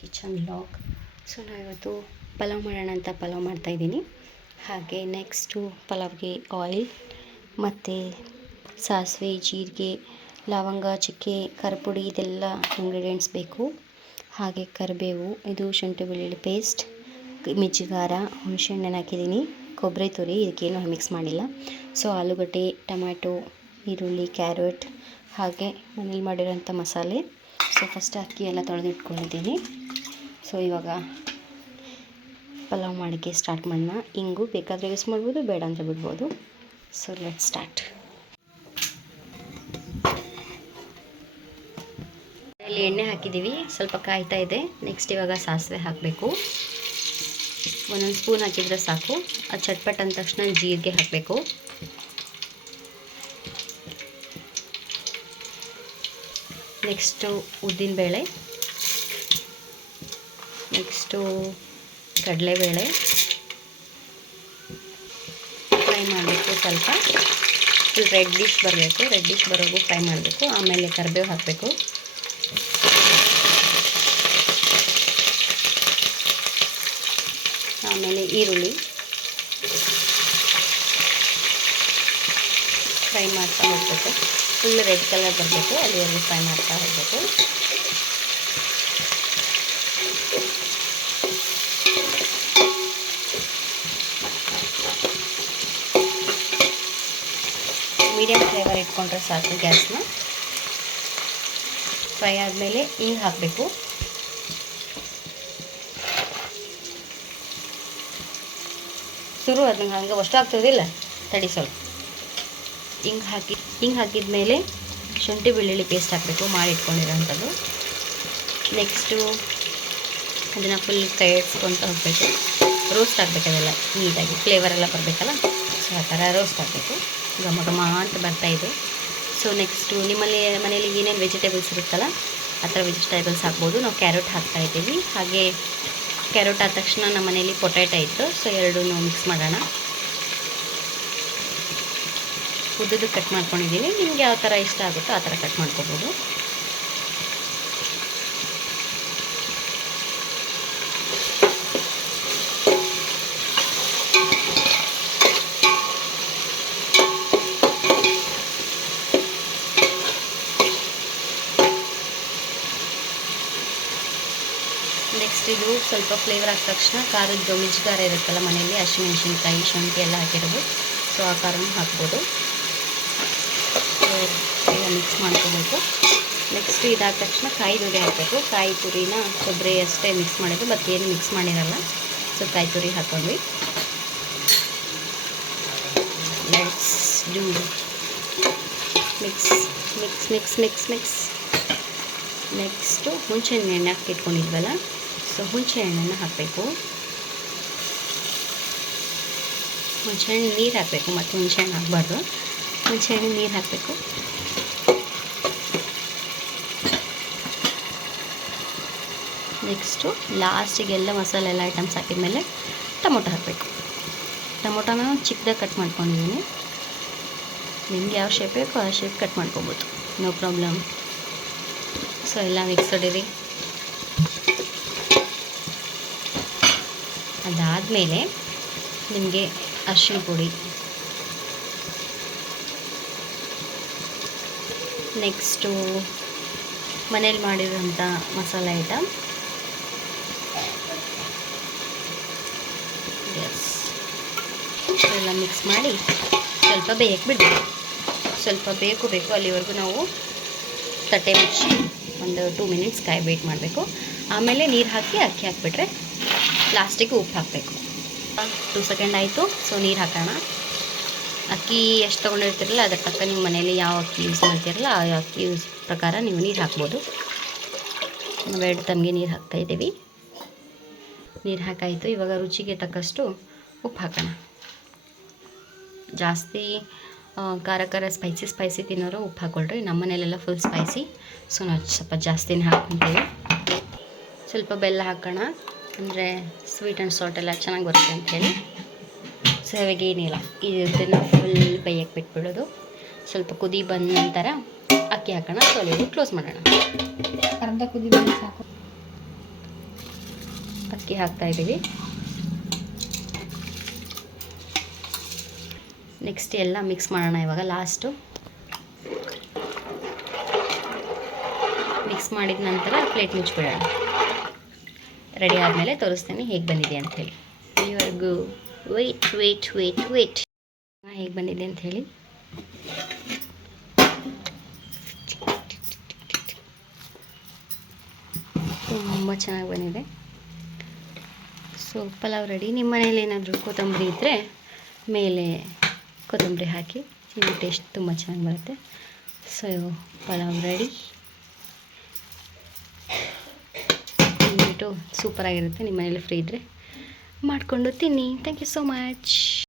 Kitchen log. So ನಾವಿವತ್ತು ಪಲಾವ್ ಮಾಡೋಣ ಅಂತ ಪಲಾವ್ ಮಾಡ್ತಾಯಿದ್ದೀನಿ. ಹಾಗೆ ನೆಕ್ಸ್ಟು ಪಲಾವ್ಗೆ ಆಯಿಲ್ ಮತ್ತು ಸಾಸಿವೆ, ಜೀರಿಗೆ, ಲವಂಗ, ಚಕ್ಕೆ, ಖಾರಪುಡಿ ಇದೆಲ್ಲ ಇಂಗ್ರೀಡಿಯೆಂಟ್ಸ್ ಬೇಕು. ಹಾಗೆ ಕರಿಬೇವು, ಇದು ಶುಂಠಿ ಬೆಳ್ಳುಳ್ಳಿ ಪೇಸ್ಟ್, ಮಿಜ್ಜಿಗಾರ, ಹುಣಸೆಹಣ್ಣನ್ನು ಹಾಕಿದ್ದೀನಿ, ಕೊಬ್ಬರಿ ತುರಿ, ಇದಕ್ಕೇನು ಮಿಕ್ಸ್ ಮಾಡಿಲ್ಲ. ಸೊ ಆಲೂಗಡ್ಡೆ, ಟೊಮ್ಯಾಟೊ, ಈರುಳ್ಳಿ, ಕ್ಯಾರೆಟ್, ಹಾಗೆ ಮನೇಲಿ ಮಾಡಿರೋಂಥ ಮಸಾಲೆ. ಸೊ ಫಸ್ಟ್ ಅಕ್ಕಿ ಎಲ್ಲ ತೊಳೆದಿಟ್ಕೊಂಡಿದ್ದೀನಿ. ಸೊ ಇವಾಗ ಪಲಾವ್ ಮಾಡೋಕ್ಕೆ ಸ್ಟಾರ್ಟ್ ಮಾಡೋಣ. ಇಂಗು ಬೇಕಾದರೆ ಯೂಸ್ ಮಾಡ್ಬೋದು, ಬೇಡ ಅಂದರೆ ಬಿಡ್ಬೋದು. So let's start. ಇಲ್ಲಿ ಎಣ್ಣೆ ಹಾಕಿದ್ದೀವಿ, ಸ್ವಲ್ಪ ಕಾಯ್ತಾ ಇದೆ. ನೆಕ್ಸ್ಟ್ ಇವಾಗ ಸಾಸಿವೆ ಹಾಕಬೇಕು. ಒಂದೊಂದು ಸ್ಪೂನ್ ಹಾಕಿದರೆ ಸಾಕು. ಅದು ಚಟ್ಪಟ್ ಅಂದ ತಕ್ಷಣ ಜೀರಿಗೆ ಹಾಕಬೇಕು. ನೆಕ್ಸ್ಟು ಉದ್ದಿನಬೇಳೆ, ನೆಕ್ಸ್ಟು ಕಡಲೆಬೇಳೆ ಫ್ರೈ ಮಾಡಬೇಕು. ಸ್ವಲ್ಪ ಫುಲ್ ರೆಡ್ಡಿಶ್ ಬರಬೇಕು, ರೆಡ್ಡಿಶ್ ಬರೋಗೂ ಫ್ರೈ ಮಾಡಬೇಕು. ಆಮೇಲೆ ಕರಿಬೇವು ಹಾಕಬೇಕು. ಆಮೇಲೆ ಈರುಳ್ಳಿ ಫ್ರೈ ಮಾಡ್ತಾ ಹೋಗಬೇಕು. ಫುಲ್ ರೆಡ್ ಕಲರ್ ಬರಬೇಕು, ಅಲ್ಲಿವರೆಗೂ ಫ್ರೈ ಮಾಡ್ತಾ ಹೋಗಬೇಕು. ಮೀಡಿಯಮ್ ಫ್ಲೇವರ್ ಇಟ್ಕೊಂಡ್ರೆ ಸಾಕು ಗ್ಯಾಸ್ನ. ಫ್ರೈ ಆದಮೇಲೆ ಹಿಂಗೆ ಹಾಕಬೇಕು. ಶುರು ಅದನ್ನ ಹಂಗೆ ಅಷ್ಟು ಆಗ್ತದಿಲ್ಲ, ತಡಿ ಸ್ವಲ್ಪ. ಹಿಂಗೆ ಹಾಕಿದ ಮೇಲೆ ಶುಂಠಿ ಬೆಳ್ಳುಳ್ಳಿ ಪೇಸ್ಟ್ ಹಾಕಬೇಕು, ಮಾಡಿ ಇಟ್ಕೊಂಡಿರೋಂಥದ್ದು. ನೆಕ್ಸ್ಟು ಅದನ್ನು ಫುಲ್ ಕೈ ಎಡ್ಸ್ಕೊತ ಹೋಗಬೇಕು. ರೋಸ್ಟ್ ಆಗಬೇಕು, ಅದೆಲ್ಲ ನೀಟಾಗಿ ಫ್ಲೇವರ್ ಎಲ್ಲ ಬರಬೇಕಲ್ಲ. ಸೊ ಆ ಥರ ರೋಸ್ಟ್ ಆಗಬೇಕು. ಘಮ ಘಮ ಅಂತ ಬರ್ತಾಯಿದೆ. ಸೊ ನೆಕ್ಸ್ಟು ಮನೇಲಿ ಏನೇನು ವೆಜಿಟೇಬಲ್ಸ್ ಇರುತ್ತಲ್ಲ ಆ ಥರ ವೆಜಿಟೇಬಲ್ಸ್ ಹಾಕ್ಬೋದು. ನಾವು ಕ್ಯಾರೆಟ್ ಹಾಕ್ತಾಯಿದ್ದೀವಿ. ಹಾಗೆ ಕ್ಯಾರೆಟ್ ಆದ ತಕ್ಷಣ ನಮ್ಮ ಮನೇಲಿ ಪೊಟ್ಯಾಟೊ ಇತ್ತು. ಸೊ ಎರಡೂ ಮಿಕ್ಸ್ ಮಾಡೋಣ. ಉದ್ದುದು ಕಟ್ ಮಾಡ್ಕೊಂಡಿದ್ದೀನಿ. ನಿಮ್ಗೆ ಯಾವ ಥರ ಇಷ್ಟ ಆಗುತ್ತೋ ಆ ಥರ ಕಟ್ ಮಾಡ್ಕೊಬೋದು. ನೆಕ್ಸ್ಟ್ ಇದು ಸ್ವಲ್ಪ ಫ್ಲೇವರ್ ಆದ ತಕ್ಷಣ ಖಾರದ ಮಿಜ್ಜಿಗಾರ ಇರುತ್ತಲ್ಲ ಮನೆಯಲ್ಲಿ, ಹಸಿಮೆಣ್ಸಿನ್ಕಾಯಿ, ಶುಂಠಿ ಎಲ್ಲ ಹಾಕಿರೋದು. ಸೊ ಆ ಖಾರನೂ ಹಾಕ್ಬೋದು. ಎಲ್ಲ ಮಿಕ್ಸ್ ಮಾಡ್ಕೋಬೇಕು. ನೆಕ್ಸ್ಟ್ ಇದಾದ ತಕ್ಷಣ ಕಾಯಿ ತುರಿ ಹಾಕಬೇಕು. ಕಾಯಿ ತುರಿನ ಕೊಬ್ಬರಿ ಅಷ್ಟೇ ಮಿಕ್ಸ್ ಮಾಡಿದ್ದು, ಏನು ಮಿಕ್ಸ್ ಮಾಡಿರಲ್ಲ. ಸೊ ಕಾಯಿ ತುರಿ ಹಾಕೊಂಡ್ವಿ. Let's do mix mix mix mix mix. Next ಹುಣಸೆಹಣ್ಣು ಎಣ್ಣೆ ಹಾಕಿಟ್ಕೊಂಡಿದ್ವಲ್ಲ, ಸೊ ಹುಣಸೆಹಣ್ಣನ್ನು ಹಾಕಬೇಕು. ಹುಣಸೆಹಣ್ಣು ನೀರು ಹಾಕಬೇಕು, ಮತ್ತು ಹುಣಸೆಹಣ್ಣು ಹಾಕಬಾರ್ದು. ಹುಣಸೆಹಣ್ಣು ನೀರು ಹಾಕಬೇಕು. ನೆಕ್ಸ್ಟು ಲಾಸ್ಟಿಗೆಲ್ಲ ಮಸಾಲೆ ಎಲ್ಲ ಐಟಮ್ಸ್ ಹಾಕಿದ್ಮೇಲೆ ಟೊಮೊಟೊ ಹಾಕಬೇಕು. ಟೊಮೊಟೊನ ಚಿಕ್ಕದಾಗಿ ಕಟ್ ಮಾಡ್ಕೊಂಡಿದ್ದೀನಿ. ನಿಮ್ಗೆ ಯಾವ ಶೇಪ್ ಬೇಕೋ ಆ ಶೇಪ್ ಕಟ್ ಮಾಡ್ಕೊಬೋದು, ನೋ ಪ್ರಾಬ್ಲಮ್. ಸೊ ಎಲ್ಲ ಮಿಕ್ಸ್ ಹೊಡೀರಿ. ಅದಾದಮೇಲೆ ನಿಮಗೆ ಅರಿಶಿಣ ಪುಡಿ, ನೆಕ್ಸ್ಟು ಮನೇಲಿ ಮಾಡಿರೋಂಥ ಮಸಾಲೆ ಐಟಮ್, ಎಲ್ಲ ಮಿಕ್ಸ್ ಮಾಡಿ ಸ್ವಲ್ಪ ಬೇಯಕ್ಕೆ ಬಿಡಬೇಕು. ಸ್ವಲ್ಪ ಬೇಕು ಅಲ್ಲಿವರೆಗೂ ನಾವು ತಟ್ಟೆ ಮುಚ್ಚಿ ಒಂದು 2 ಮಿನಿಟ್ಸ್ ವೇಟ್ ಮಾಡಬೇಕು. ಆಮೇಲೆ ನೀರು ಹಾಕಿ ಅಕ್ಕಿ ಹಾಕಿಬಿಟ್ರೆ ಲಾಸ್ಟಿಗೆ ಉಪ್ಪು ಹಾಕಬೇಕು. 2 ಸೆಕೆಂಡ್ ಆಯಿತು. ಸೊ ನೀರು ಹಾಕೋಣ. ಅಕ್ಕಿ ಎಷ್ಟು ತೊಗೊಂಡಿರ್ತಿರಲ್ಲ ಅದರ ತಕ್ಕ ನೀವು ಮನೇಲಿ ಯಾವ ಅಕ್ಕಿ ಯೂಸ್ ಮಾಡ್ತಿರಲ್ಲ ಆ ಅಕ್ಕಿ ಯೂಸ್ ಪ್ರಕಾರ ನೀವು ನೀರು ಹಾಕ್ಬೋದು. ನಾವು 2 ತಮಗೆ ನೀರು ಹಾಕ್ತಾಯಿದ್ದೀವಿ. ನೀರು ಹಾಕಾಯಿತು. ಇವಾಗ ರುಚಿಗೆ ತಕ್ಕಷ್ಟು ಉಪ್ಪು ಹಾಕೋಣ. ಜಾಸ್ತಿ ಖಾರ ಸ್ಪೈಸಿ ತಿನ್ನೋರು ಉಪ್ಪು ಹಾಕ್ಕೊಳ್ರಿ. ನಮ್ಮ ಮನೇಲೆಲ್ಲ ಫುಲ್ ಸ್ಪೈಸಿ, ಸೊ ನಾವು ಸ್ವಲ್ಪ ಜಾಸ್ತಿನೇ ಹಾಕ್ಕೊತೀವಿ. ಸ್ವಲ್ಪ ಬೆಲ್ಲ ಹಾಕೋಣ, ಅಂದರೆ ಸ್ವೀಟ್ ಆ್ಯಂಡ್ ಸಾಲ್ಟ್ ಎಲ್ಲ ಚೆನ್ನಾಗಿ ಬರುತ್ತೆ ಅಂಥೇಳಿ. ಸೊ ಇವಾಗ ಏನಿಲ್ಲ, ಇದನ್ನು ಫುಲ್ ಬೇಯಕ್ಕೆ ಬಿಟ್ಬಿಡೋದು. ಸ್ವಲ್ಪ ಕುದಿ ಬಂದ ನಂತರ ಅಕ್ಕಿ ಹಾಕೋಣ. ಸೊ ಕ್ಲೋಸ್ ಮಾಡೋಣ. ಅರ್ಧ ಕುದಿ ಬಂದು ಸಾಕು. ಅಕ್ಕಿ ಹಾಕ್ತಾಯಿದ್ದೀವಿ. ನೆಕ್ಸ್ಟ್ ಎಲ್ಲ ಮಿಕ್ಸ್ ಮಾಡೋಣ ಇವಾಗ. ಲಾಸ್ಟು ಮಿಕ್ಸ್ ಮಾಡಿದ ನಂತರ ಪ್ಲೇಟ್ ಮುಚ್ಚಿಬಿಡೋಣ. ರೆಡಿ ಆದಮೇಲೆ ತೋರಿಸ್ತೀನಿ ಹೇಗೆ ಬಂದಿದೆ ಅಂಥೇಳಿ. ಇಲ್ಲಿವರೆಗೂ ವೇಟ್ ಹೇಗೆ ಬಂದಿದೆ ಅಂಥೇಳಿ. ತುಂಬ ಚೆನ್ನಾಗಿ ಬಂದಿದೆ. So pulao ready. ನಿಮ್ಮ ಮನೇಲಿ ಏನಾದರೂ ಕೊತ್ತಂಬರಿ ಇದ್ದರೆ ಮೇಲೆ ಕೊತ್ತಂಬರಿ ಹಾಕಿ, ಇಲ್ಲಿ ಟೇಸ್ಟ್ ತುಂಬ ಚೆನ್ನಾಗಿ ಬರುತ್ತೆ. So pulao ready. ತಿಂದ್ಬಿಟ್ಟು ಸೂಪರಾಗಿರುತ್ತೆ. ನಿಮ್ಮ ಮನೇಲಿ ಫ್ರೀ ಇದ್ದರೆ ಮಾಡಿಕೊಂಡು ತಿನ್ನಿ. Thank you so much.